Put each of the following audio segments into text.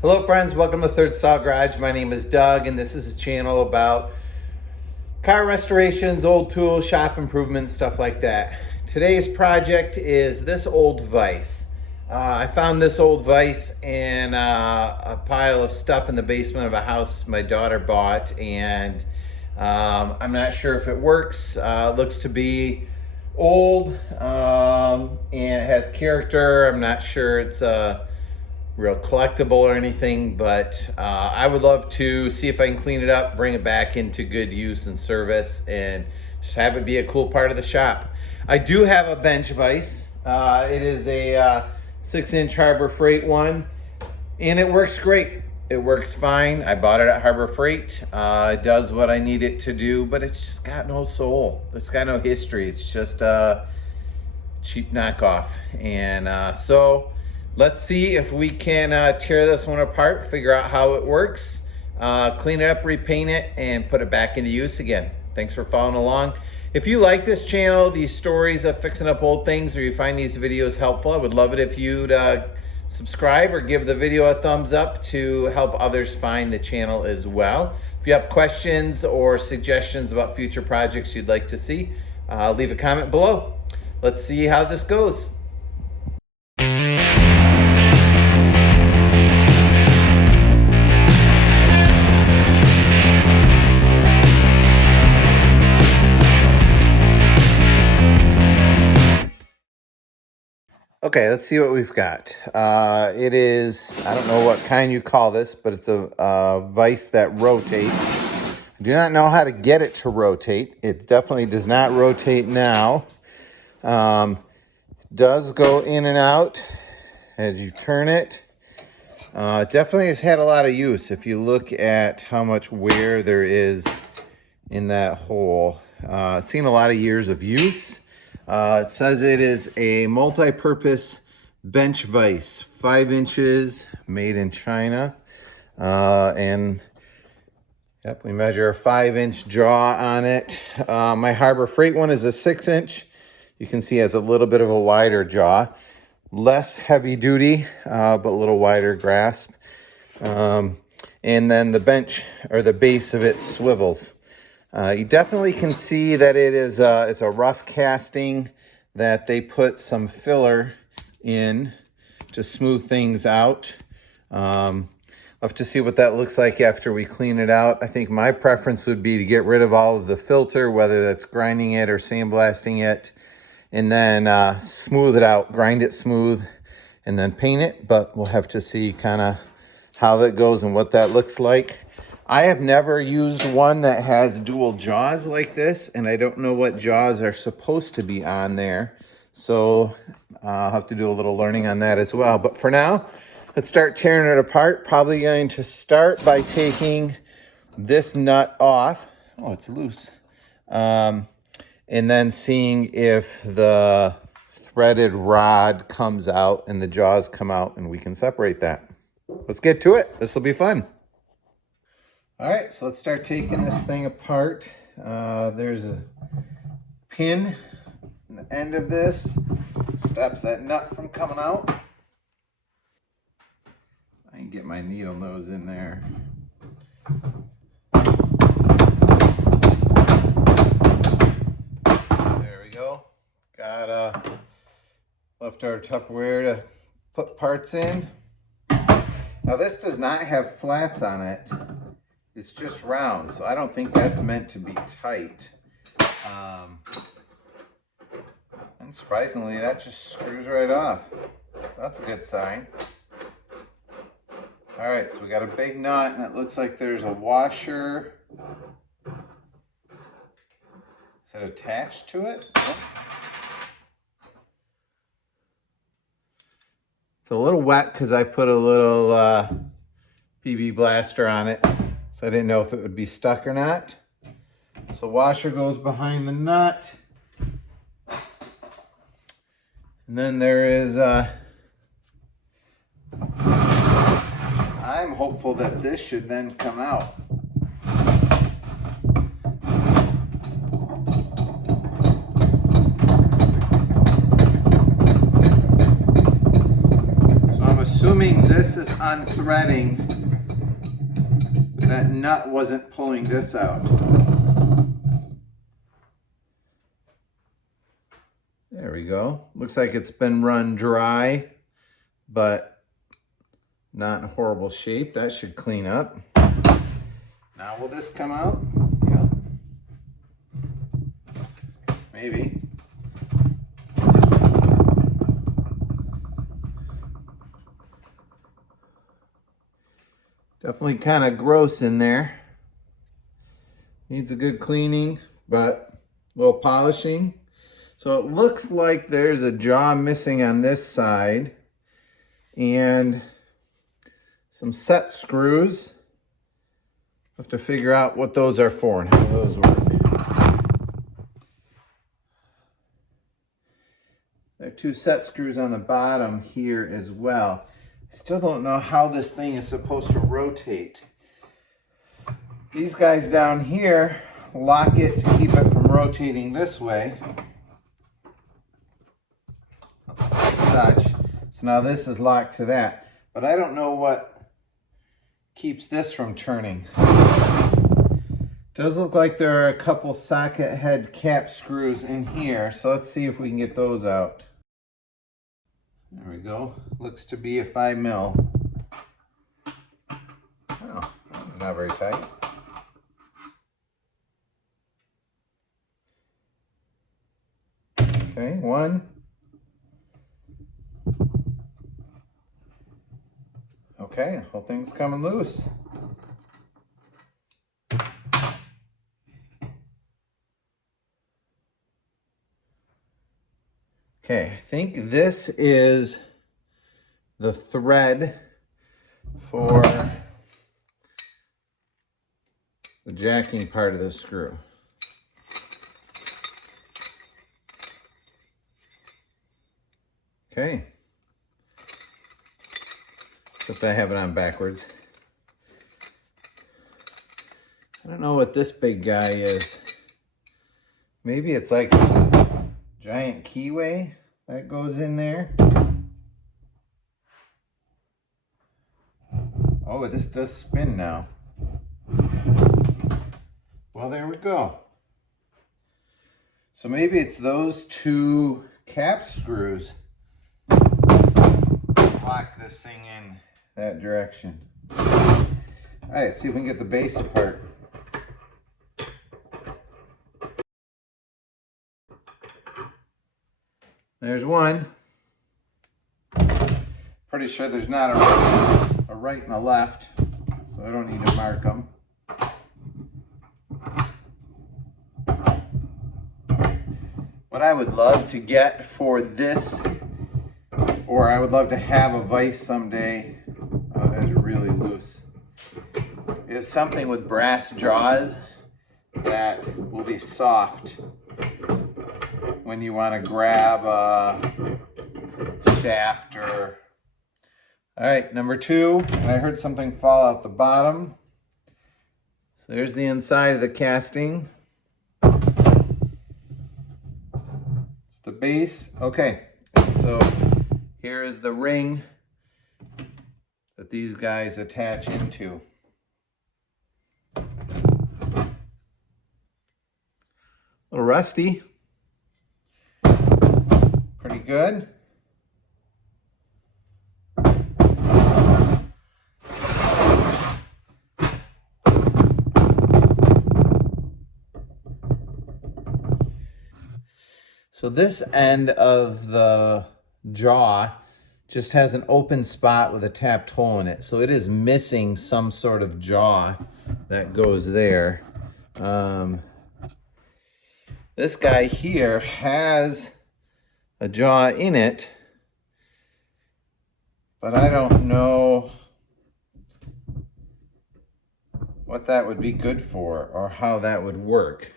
Hello friends, welcome to Third Saw Garage. My name is Doug and this is a channel about car restorations, old tools, shop improvements, stuff like that. Today's project is this old vise. I found this old vise in a pile of stuff in the basement of a house my daughter bought, and I'm not sure if it works. It looks to be old and it has character. I'm not sure it's a real collectible or anything, but I would love to see if I can clean it up, bring it back into good use and service, and just have it be a cool part of the shop. I do have a bench vise. It is a 6-inch Harbor Freight one, and it works great. It works fine. I bought it at Harbor Freight. It does what I need it to do, but it's just got no soul. It's got no history. It's just a cheap knockoff. And so let's see if we can tear this one apart, figure out how it works, clean it up, repaint it, and put it back into use again. Thanks for following along. If you like this channel, these stories of fixing up old things, or you find these videos helpful, I would love it if you'd subscribe or give the video a thumbs up to help others find the channel as well. If you have questions or suggestions about future projects you'd like to see, leave a comment below. Let's see how this goes. Okay, let's see what we've got. It is, I don't know what kind you call this, but it's a vise that rotates. I do not know how to get it to rotate. It definitely does not rotate now. Does go in and out as you turn it. Definitely has had a lot of use. If you look at how much wear there is in that hole. Seen a lot of years of use. It says it is a multi-purpose bench vise, 5 inches, made in China. And yep, we measure a 5-inch jaw on it. My Harbor Freight one is a 6-inch. You can see it has a little bit of a wider jaw. Less heavy duty, but a little wider grasp. And then the bench, or the base of it, swivels. You definitely can see that it is it's a rough casting that they put some filler in to smooth things out. I'll have to see what that looks like after we clean it out. I think my preference would be to get rid of all of the filter, whether that's grinding it or sandblasting it, and then smooth it out, grind it smooth, and then paint it. But we'll have to see kind of how that goes and what that looks like. I have never used one that has dual jaws like this, and I don't know what jaws are supposed to be on there. So I'll have to do a little learning on that as well. But for now, let's start tearing it apart. Probably going to start by taking this nut off. Oh, it's loose. And then seeing if the threaded rod comes out and the jaws come out, and we can separate that. Let's get to it. This will be fun. All right, so let's start taking this thing apart. There's a pin in the end of this, stops that nut from coming out. I can get my needle nose in there. There we go. Got leftover Tupperware to put parts in. Now this does not have flats on it. It's just round, so I don't think that's meant to be tight. And surprisingly, that just screws right off. So that's a good sign. All right, so we got a big nut, and it looks like there's a washer. Is it attached to it? Nope. It's a little wet because I put a little PB blaster on it. So I didn't know if it would be stuck or not. So washer goes behind the nut. And then there is, I'm hopeful that this should then come out. So I'm assuming this this is unthreading, that nut wasn't pulling this out. There we go. Looks like it's been run dry, but not in horrible shape. That should clean up. Now will this come out? Yep. Maybe. Definitely kind of gross in there. Needs a good cleaning, but a little polishing. So it looks like there's a jaw missing on this side and some set screws. Have to figure out what those are for and how those work. There are 2 set screws on the bottom here as well. I still don't know how this thing is supposed to rotate. These guys down here lock it to keep it from rotating this way. Like such. So now this is locked to that. But I don't know what keeps this from turning. Does look like there are a couple socket head cap screws in here. So let's see if we can get those out. There we go. Looks to be a 5 mil. Oh, that's not very tight. Okay, 1. Okay, the whole thing's coming loose. Okay, I think this is the thread for the jacking part of this screw. Okay. Except I have it on backwards. I don't know what this big guy is. Maybe it's like a giant keyway that goes in there. Oh, but this does spin now. Well, there we go. So maybe it's those 2 cap screws lock this thing in that direction. All right, let's see if we can get the base apart. There's one. Pretty sure there's not a right and a left, so I don't need to mark them. What I would love to get for this, or I would love to have a vise someday, oh, that's really loose, is something with brass jaws that will be soft when you want to grab a shaft or... All right, number 2, and I heard something fall out the bottom. So there's the inside of the casting. It's the base. Okay, so here is the ring that these guys attach into. A little rusty. Pretty good. So this end of the jaw just has an open spot with a tapped hole in it. So it is missing some sort of jaw that goes there. This guy here has a jaw in it, but I don't know what that would be good for or how that would work.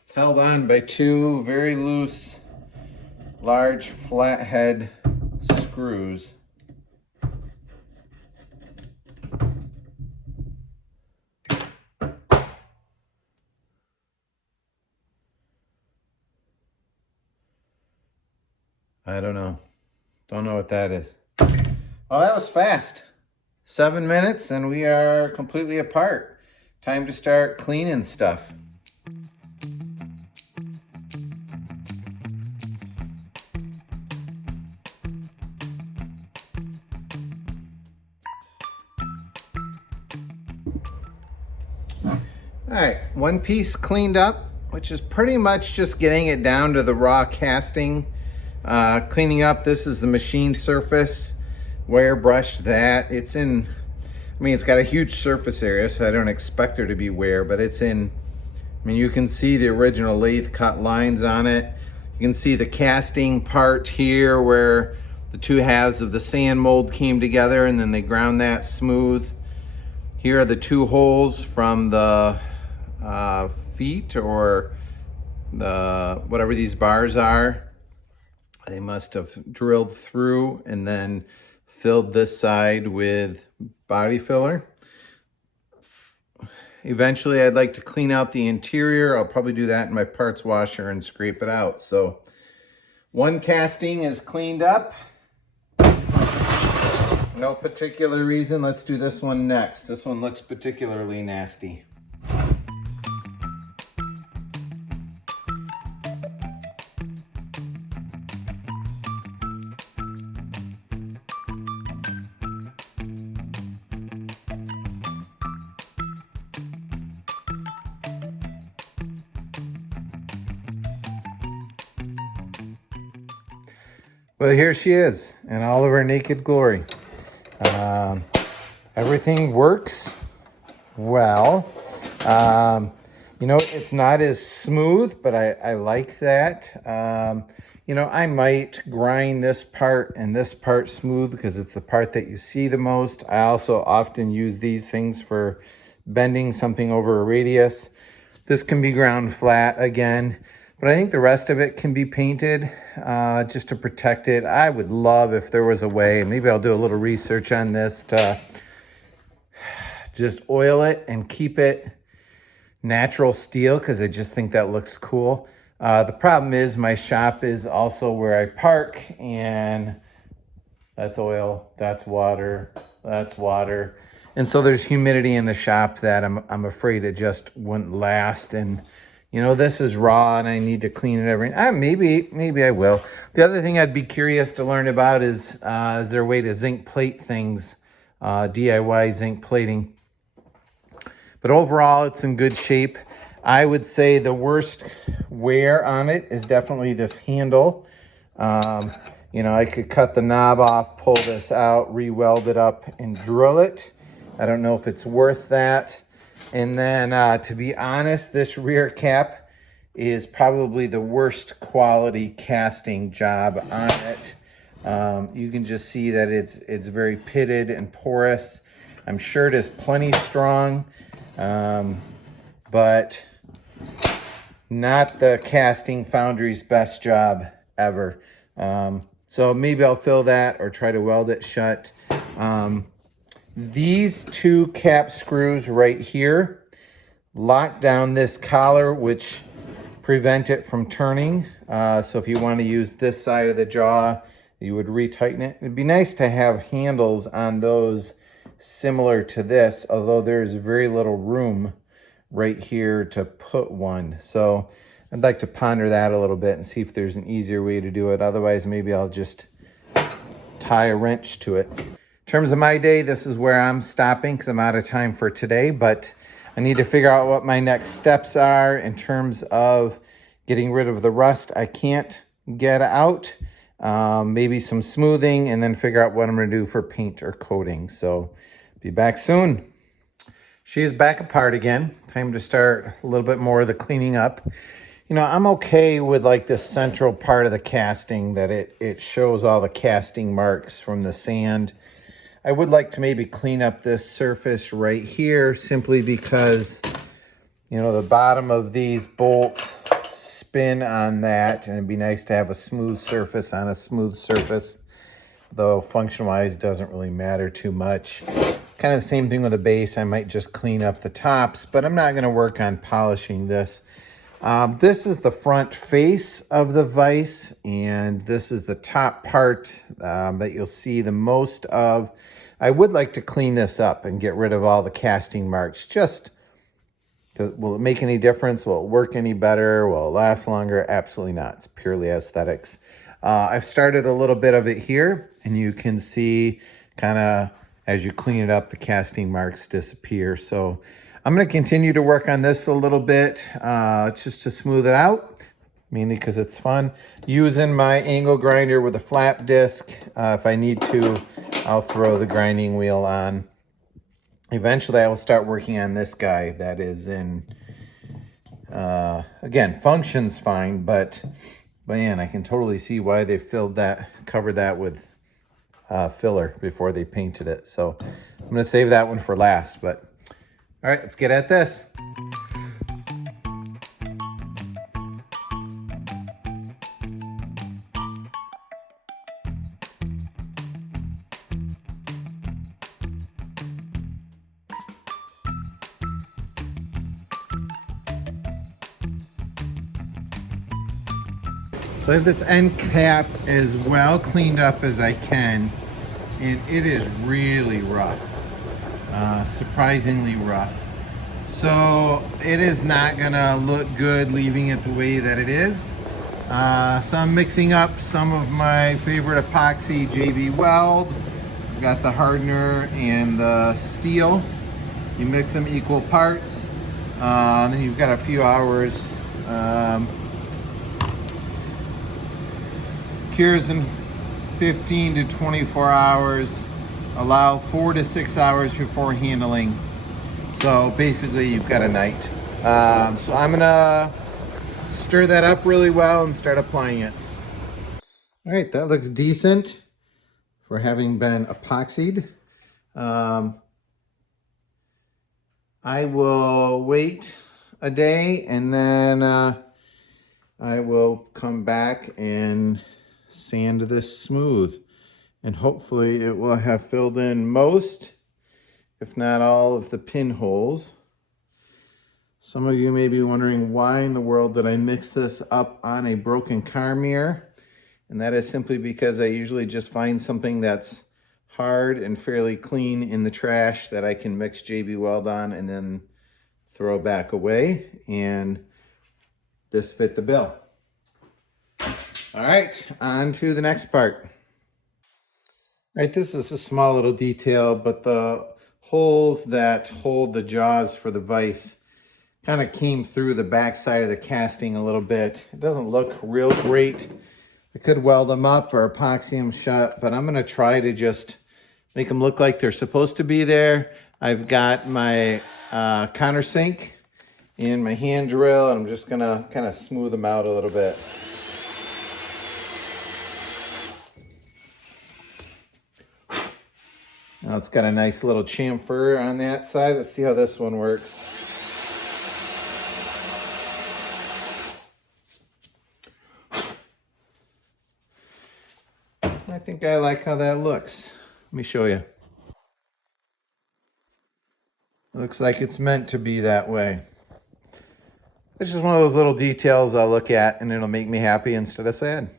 It's held on by 2 very loose, large flathead screws. I don't know. Don't know what that is. Well, that was fast. 7 minutes and we are completely apart. Time to start cleaning stuff. All right, one piece cleaned up, which is pretty much just getting it down to the raw casting. Cleaning up, this is the machine surface. Wire brushed that. It's in, I mean, it's got a huge surface area, so I don't expect there to be wear, but it's in, I mean, you can see the original lathe cut lines on it. You can see the casting part here where the two halves of the sand mold came together and then they ground that smooth. Here are the two holes from the feet or the whatever these bars are. They must have drilled through and then filled this side with body filler. Eventually I'd like to clean out the interior. I'll probably do that in my parts washer and scrape it out. So one casting is cleaned up. No particular reason. Let's do this one next. This one looks particularly nasty. Well, here she is in all of her naked glory. Everything works well. You know, it's not as smooth, but I like that. You know, I might grind this part and this part smooth because it's the part that you see the most. I also often use these things for bending something over a radius. This can be ground flat again, but I think the rest of it can be painted just to protect it. I would love if there was a way, maybe I'll do a little research on this, to just oil it and keep it natural steel because I just think that looks cool. The problem is my shop is also where I park, and that's oil, that's water, that's water. And so there's humidity in the shop that I'm afraid it just wouldn't last. And you know, this is raw and I need to clean it maybe I will. The other thing I'd be curious to learn about is there a way to zinc plate things, DIY zinc plating? But overall, it's in good shape. I would say the worst wear on it is definitely this handle. You know, I could cut the knob off, pull this out, re-weld it up and drill it. I don't know if it's worth that. And then to be honest, this rear cap is probably the worst quality casting job on it. You can just see that it's very pitted and porous. I'm sure it is plenty strong, but not the casting foundry's best job ever. So maybe I'll fill that or try to weld it shut. These two cap screws right here lock down this collar, which prevent it from turning. So if you want to use this side of the jaw, you would retighten it. It'd be nice to have handles on those similar to this, although there's very little room right here to put one. So I'd like to ponder that a little bit and see if there's an easier way to do it. Otherwise, maybe I'll just tie a wrench to it. In terms of my day, this is where I'm stopping because I'm out of time for today, but I need to figure out what my next steps are in terms of getting rid of the rust I can't get out, maybe some smoothing, and then figure out what I'm going to do for paint or coating. So be back soon. She is back apart again. Time to start a little bit more of the cleaning up. You know, I'm okay with like this central part of the casting that it shows all the casting marks from the sand. I would like to maybe clean up this surface right here simply because, you know, the bottom of these bolts spin on that, and it'd be nice to have a smooth surface on a smooth surface, though function-wise doesn't really matter too much. Kind of the same thing with the base. I might just clean up the tops, but I'm not going to work on polishing this. This is the front face of the vise, and this is the top part that you'll see the most of. I would like to clean this up and get rid of all the casting marks. Will it make any difference? Will it work any better? Will it last longer? Absolutely not. It's purely aesthetics. I've started a little bit of it here, and you can see kind of as you clean it up, the casting marks disappear. So I'm going to continue to work on this a little bit just to smooth it out, mainly because it's fun. Using my angle grinder with a flap disc. If I need to, I'll throw the grinding wheel on. Eventually, I will start working on this guy that is in, again, functions fine, but man, I can totally see why they covered that with filler before they painted it. So I'm going to save that one for last, but all right, let's get at this. So I have this end cap as well cleaned up as I can, and it is really rough, surprisingly rough. So it is not gonna look good leaving it the way that it is. So I'm mixing up some of my favorite epoxy JB Weld. I've got the hardener and the steel. You mix them equal parts. Then you've got a few hours. Cures in 15 to 24 hours. Allow 4 to 6 hours before handling. So basically you've got a night. So I'm gonna stir that up really well and start applying it. All right, that looks decent for having been epoxied. I will wait a day and then I will come back and sand this smooth, and hopefully it will have filled in most, if not all, of the pinholes. Some of you may be wondering, why in the world did I mix this up on a broken car mirror? And that is simply because I usually just find something that's hard and fairly clean in the trash that I can mix JB Weld on and then throw back away, and this fit the bill. All right, on to the next part. All right, this is a small little detail, but the holes that hold the jaws for the vise kind of came through the back side of the casting a little bit. It doesn't look real great. I could weld them up or epoxy them shut, but I'm gonna try to just make them look like they're supposed to be there. I've got my countersink and my hand drill, and I'm just gonna kind of smooth them out a little bit. Now it's got a nice little chamfer on that side. Let's see how this one works. I think I like how that looks. Let me show you. Looks like it's meant to be that way. It's just one of those little details I'll look at and it'll make me happy instead of sad.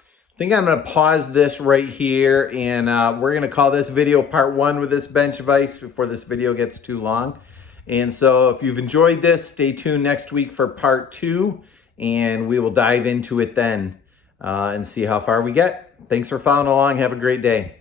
I think I'm going to pause this right here, and we're going to call this video part 1 with this bench vise before this video gets too long. And so if you've enjoyed this, stay tuned next week for part 2, and we will dive into it then and see how far we get. Thanks for following along. Have a great day.